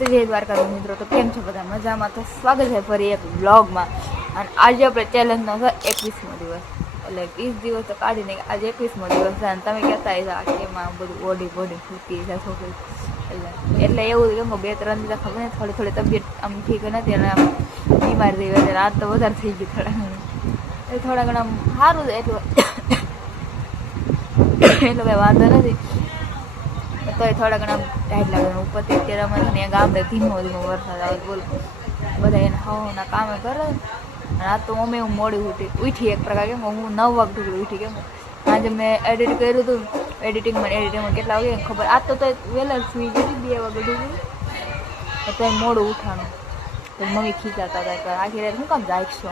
તો જય દ્વારકા મિત્રો, તો કેમ છો બધા? મજામાં? તો સ્વાગત છે ફરી એક વ્લોગમાં. અને આજે આપણે ચેલેન્જનો છે 21મો દિવસ, એટલે 20 દિવસ તો કાઢીને આજે 21મો દિવસ છે. અને તમે કહેતા હતા કે એમાં બધું બોડી ફૂટી છે છોકરી, એટલે એવું કે 2-3 દિવસ ખબર ને થોડી તબિયત આમ ઠીક નથી, અને આમ બીમાર થઈ ગઈ. રાત તો વધારે થઈ ગઈ થોડા ઘણા સારું છે, એટલું કંઈ વાંધો નથી. તો એ થોડા ઘણા ટાઈટ લાગે. ઉપરથી અત્યારે અમે છે ને ગામ ધીમો વરસાદ આવે, બોલો બધા એને હવાના કામે કરે. અને આ તો અમે હું મોડી ઉઠી એક પ્રકાર, કેમ હું 9 વાગે ઉઠી. કેમ આજે મેં એડિટ કર્યું હતું, એડિટિંગમાં કેટલા વાગે ખબર. આ તો વહેલા સુઈ ગઈ 2 વાગે ડૂબી, તો મોડું ઉઠાણું. તો મમ્મી ખીચાતા હતા આખી રાત શું કામ જાગશો.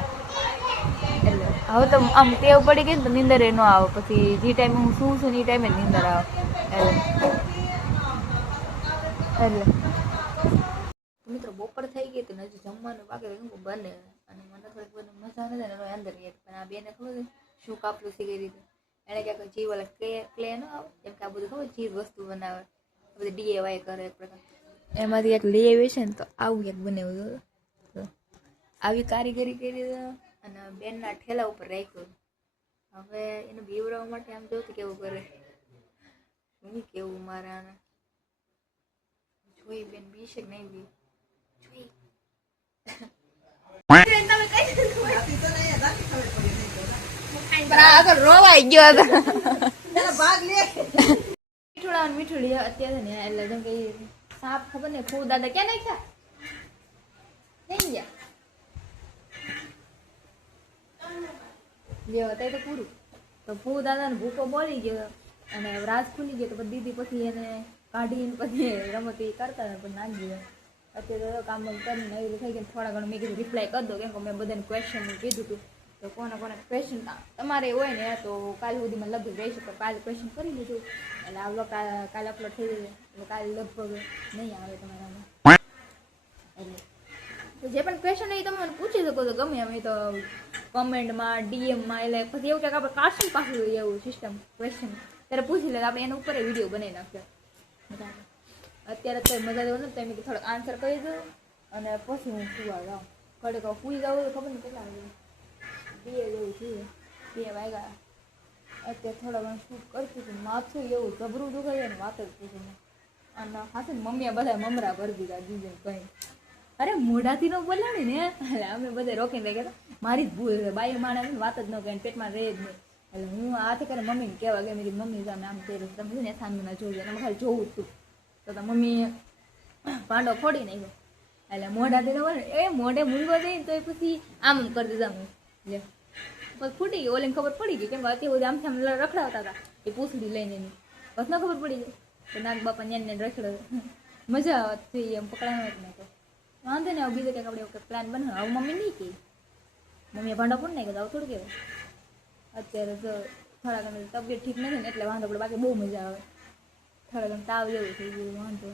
એટલે હવે તો આમ ટેવ પડી ગઈ ને તો નીંદર એ ન આવે. પછી જે ટાઈમે હું સૂવું છું ને એ ટાઈમે જ નીંદર આવે. એટલે મિત્રો બપોર થઈ ગઈ તો હજી જમવાનું બાકી બને, અને મને થોડીક બને મજા નથી ને અંદર ગઈ. પણ આ બેને ખબર શું કાપલું શીખી દીધું. એને ક્યાંક ચીજ વાળા ક્લે ન આવે, કેમ કે આ બધું ખબર ચીજ વસ્તુ બનાવે, બધી DIY કરે એક પ્રકાર. એમાંથી એક લઈ આવી છે ને, તો આવું ક્યાંક બનાવ્યું. આવી કારીગરી કરી અને બેનના ઠેલા ઉપર રાખ્યું. હવે એને બીવડાવવા માટે આમ જોતું કેવું કરે. હું કેવું મારા જોઈ બેન બી છે કે નહીં બી જોઈ. રોવાઈ ગયો મીઠુડી અત્યારે ને, એટલે જેમ કે સાપ ખબર ને ફૂ દાદા ક્યાં નાખ્યા નહીં ગયા જે હતા તો પૂરું. તો ફૂ દાદા ને ભૂકો બોલી ગયો અને રાજ ખુલી ગયો. તો દીદી પછી એને કાઢીને પછી રમતી કરતા પણ નાખી ગયો. અત્યારે કામ કરીને એવું થઈ ગયું. થોડા ઘણું મેં કીધું રિપ્લાય કરી દો, કેમ કે મેં બધાને ક્વેશ્ચન કીધું હતું. તો કોને ક્વેશ્ચન તમારે હોય ને તો કાલ સુધીમાં લગભગ રહી શકો. કાલે ક્વેશ્ચન કરી લીધું, એટલે આ વ્લોગ કાલે અપલોડ થઈ જશે. એટલે કાલે લગભગ નહીં આવે તમારામાં. એટલે જે પણ ક્વેશ્ચન હોય તમે મને પૂછી શકો છો ગમે એમ. તો કમેન્ટમાં, DMમાં, એટલે પછી એવું કંઈક આપણે કાઢશું પાછું એવું સિસ્ટમ ક્વેશ્ચન ત્યારે પૂછી લે, આપણે એના ઉપર વિડીયો બનાવી નાખીએ. અત્યારે તો મજા દેવો ને, તો એમ થોડોક આન્સર કરી દઉં અને પછી હું સુવા જાઉં. ઘડે કહું સુઈ જાઉં તો ખબર નહીં કેટલા વાગે 2 જેવું થયું, 2 વાગ્યા. અત્યારે થોડા ઘણું શું કરતી હતું, માથું એવું જબરું દુખાય ને વાત જ પૂછું. અને ખાસ મમ્મીએ બધા મમરા ભરી દીધા બીજું કંઈ. અરે મોઢાથી ન બોલાણી ને, એટલે અમે બધા રોકીને ગયા. મારી જ ભૂલ છે, બાઈ માણસ વાત જ ન કહે, પેટમાં રહે જ નહીં. એટલે હું હાથે કરે મમ્મીને કહેવા ગઈ, મેરી મમ્મી સામે આમ કર્યું, તમે ને સામે જોયું, અને ખાલી જોવું જ તું. તો મમ્મીએ ભાંડો ફોડી નાખ્યો. એટલે મોઢાથી ન બોલે, એ મોઢે મૂંગો જઈને તો પછી આમ કરી દીધા. હું લે પછી ફૂટી ગઈ. ઓલીને ખબર પડી ગઈ, કેમ કે અત્યારે આમથી આમ રખડાવતા હતા એ પૂછડી લઈને એની. બસ ન ખબર પડી ગઈ તો નાગ બાપા ને રખડે. મજા આવતી એમ પકડાনো ને. તો વાંધો ને, બીજું કંઈક આપણે પ્લાન બનાવે. હવે મમ્મી નહીં કહી, મમ્મીએ ભાંડો પણ નહીં કહેતા. થોડું કહેવાય અત્યારે તો થોડા ઘણી તબિયત ઠીક નથી ને, એટલે વાંધો પડે. બાકી બહુ મજા આવે. થોડા ઘણું તાવ જેવું થઈ ગયું, વાંધો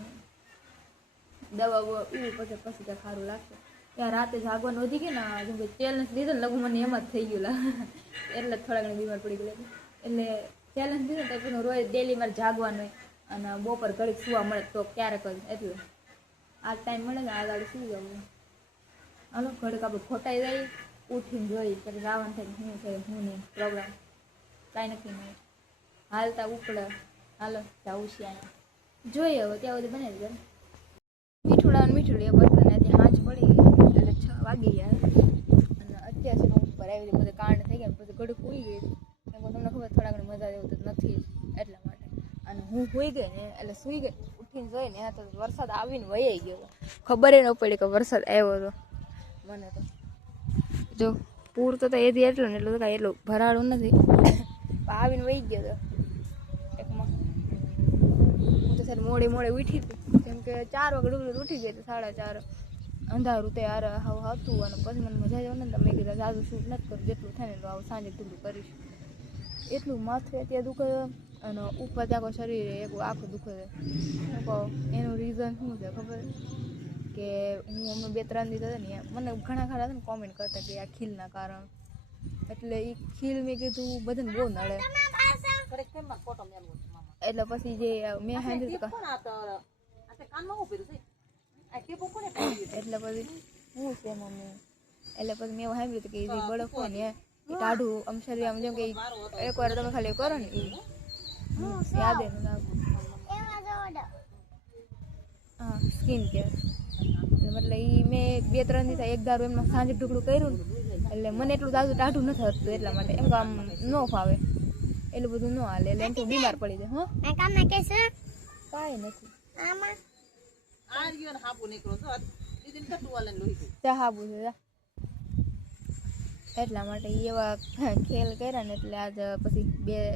દવા પીવી પછી ત્યાં સારું લાગશે. ત્યાં રાતે જાગવાનું વધી ગયું ને, જેમ કે ચેલેન્જ લીધો ને લગભગ મને એમ જ થઈ ગયું એટલે થોડા ઘણી બીમાર પડી ગયેલા. એટલે ચેલેન્જ લીધો તો પેલું રોજ ડેલી મારે જાગવાનું, અને બપોર ઘડીક સુવા મળે તો ક્યારેક જ. એટલે આ ટાઈમ મળે ને આ ગાડી સુઈ જવું. હાલો ઘડીક આપણે ખોટાઈ જાય, ઉઠીને જોઈ કે જવાનું થાય શું છે શું નહીં. પ્રોગ્રામ કાંઈ નક્કી નહીં, હાલતા ઉપડે. હાલો જવું છે અહીંયા જોઈએ. હવે ત્યાં સુધી બને જ મીઠુડી બધાને ત્યાં હાંજ પડી ગઈ, એટલે 6 વાગી ગયા. અને અત્યાર સુધી ઉપર આવી રીતે બધું કાંડ થઈ ગયા. પછી ઘડું પૂરી ગઈ, કેમ કે તમને ખબર થોડા ઘણી મજા જેવું તો નથી એટલા માટે. અને હું સૂઈ ગઈ ને, એટલે સૂઈ ગઈ ઉઠીને જોઈ ને તો વરસાદ આવીને વહી ગયો. ખબર ન પડી કે વરસાદ આવ્યો હતો મને. તો જો પૂર તો એથી એટલું ને એટલું તો કાંઈ એટલું ભરાડું નથી, આવીને વહી ગયો હતો એકમાં. હું તો સર મોડે ઉઠી હતી, કેમ કે 4 વાગે ડૂબલું ઉઠી જાય તો 4:30 અંધારું તે યાર હતું. અને પછી મને મજા જ ને, તમે કીધું આજુ શૂટ નથી કરું, જેટલું થાય ને એટલું આવું સાંજે ડૂબલું કરીશ. એટલું માથું અત્યારે દુખે અને ઉપર ત્યાં કોઈ શરીર એક આખું દુખે છે. એનું રીઝન શું છે ખબર કે હું અમને 2-3 દિવસ હતા ને, મને ઘણા ખરા છે ને કોમેન્ટ કરતા કે આ ખીલના કારણ. એટલે એ ખીલ મેં કીધું બધાને બહુ નડે. એટલે પછી જે મેં સાંભળ્યું એટલે પછી હું છે મમ્મી એટલે પછી મેં એવું સાંભળ્યું હતું કે એ બળફ હોય ને એ ટાઢું આમ શરીર આમ જેમ કે એકવાર તમે ખાલી કરો ને એ યાદ એ નથી આવતું. હા સ્કિન કેર મતલબ એ મેં 2-3 દિવસ એક દારૂ એમાં સાંજે ઢુકડું કર્યું ને એટલે મને એટલું તાજું ટાઢું નથી થતું એટલા માટે એમ કે આમ ન ફાવે એટલું બધું ન હાલે એટલે એમ તો બીમાર પડી જાય. હા કાંઈ નથી ત્યાં હાબુ છે એટલા માટે એવા ખેલ કર્યા ને એટલે આજ પછી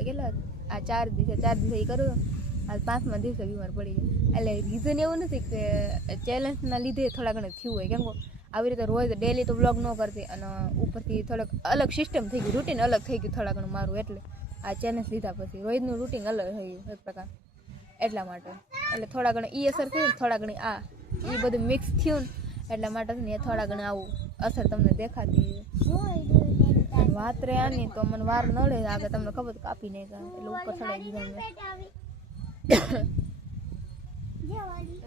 કેટલા આ 4 દિવસે એ કર્યું આજ 5મા દિવસે બીમાર પડી જાય. એટલે રીઝન એવું નથી કે ચેલેન્જના લીધે થોડા ઘણા થયું હોય કેમ કે આવી રીતે રોજ ડેલી તો વ્લોગ ન કરતી અને ઉપરથી થોડાક અલગ સિસ્ટમ થઈ ગઈ રૂટીન અલગ થઈ ગયું થોડા ઘણું મારું એટલે આ ચેલેન્જ લીધા પછી રોજનું રૂટીન અલગ થઈ ગયું એક પ્રકાર એટલા માટે એટલે થોડા ઘણા એ અસર થયું થોડા ઘણી આ એ બધું મિક્સ થયું ને એટલા માટે ને એ થોડા ઘણા આવું અસર તમને દેખાતી વાત રે આની તો મને વાર ન લે આગળ તમને ખબર કાપી નહીં એટલે ઉપર ચડાવી દીધા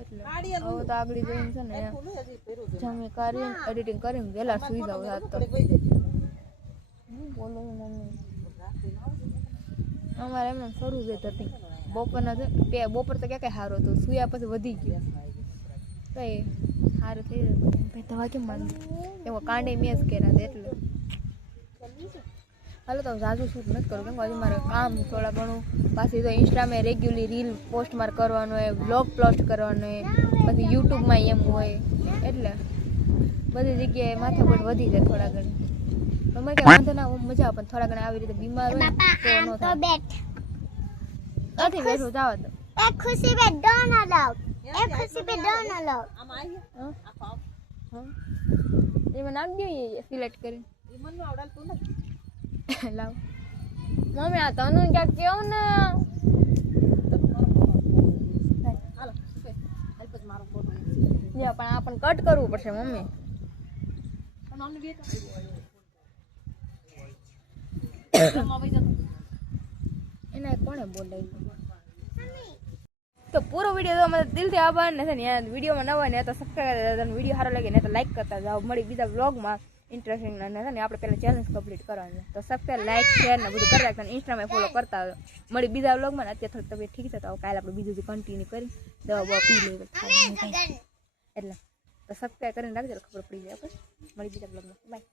એટલે હવે તો આગળ જઈને છે ને જમી કરીને એડિટિંગ કરીને વહેલા સુઈ જાવ રાત તો બોલો મમ્મી અમારે એમને શરૂ જ હતી બપોરના બપોર તો ક્યાં સારું હતું સુયા પછી વધી ગયું કઈ સારું થઈ જતું ભાઈ દવા કેમ માનું એમાં કાંડે મેં જ કર્યા હતા એટલે હાલો તો ઝાઝું શૂટ નથી કરું કેમ કે હજી મારે કામ થોડા ઘણું પાછી તો ઇન્સ્ટામાં રેગ્યુલર રીલ પોસ્ટ મારે કરવાનું હોય બ્લોગ પોસ્ટ કરવાનું હોય પછી યુટ્યુબમાં એમ હોય એટલે બધી જગ્યાએ માથાકૂટ વધી જાય થોડા ઘણી તમારે કે વાંધો ના મજા આવે પણ થોડા ઘણા આવી રીતે બીમાર હોય તો ન થાય નથી બેઠું જાવ તો एक खुशी पे डोन अलाउड एक खुशी पे डोन अलाउड એમાં નામ દે સિલેક્ટ કરી એ મને આવડતું નથી લાવ મમ્મી આ તને ક્યાંક કેવું ને હાલો હેલ્પ જ મારો ફોટો યા પણ આ પણ કટ કરવું પડશે મમ્મી એના કોણે બોલાવ્યું તો પૂરો વિડીયો તો અમારે દિલથી આભાર ને છે ને વિડીયોમાં નવા ને તો સબસ્ક્રાઈબ કરતા વિડીયો સારો લાગે ને તો લાઈક કરતા જાઓ મળી બીજા વ્લોગમાં ઇન્ટરેસ્ટિંગ ને છે ને આપણે પહેલાં ચેલેન્જ કમ્પ્લીટ કરવાની તો સબસ્ક્રાઈબ લાઈક શેર ને બધું કરી રાખતા ઇન્સ્ટામાં ફોલો કરતા હોય મળી બીજા વ્લોગમાં ને અત્યારે થોડી તબિયત ઠીક છે તો કાલે આપણે બીજું જે કન્ટિન્યુ કરી દવા બવા પી લઈએ એટલે તો સબસ્ક્રાઈબ કરીને રાખજો ખબર પડી જાય ઓકે મળી બીજા વ્લોગમાં બાય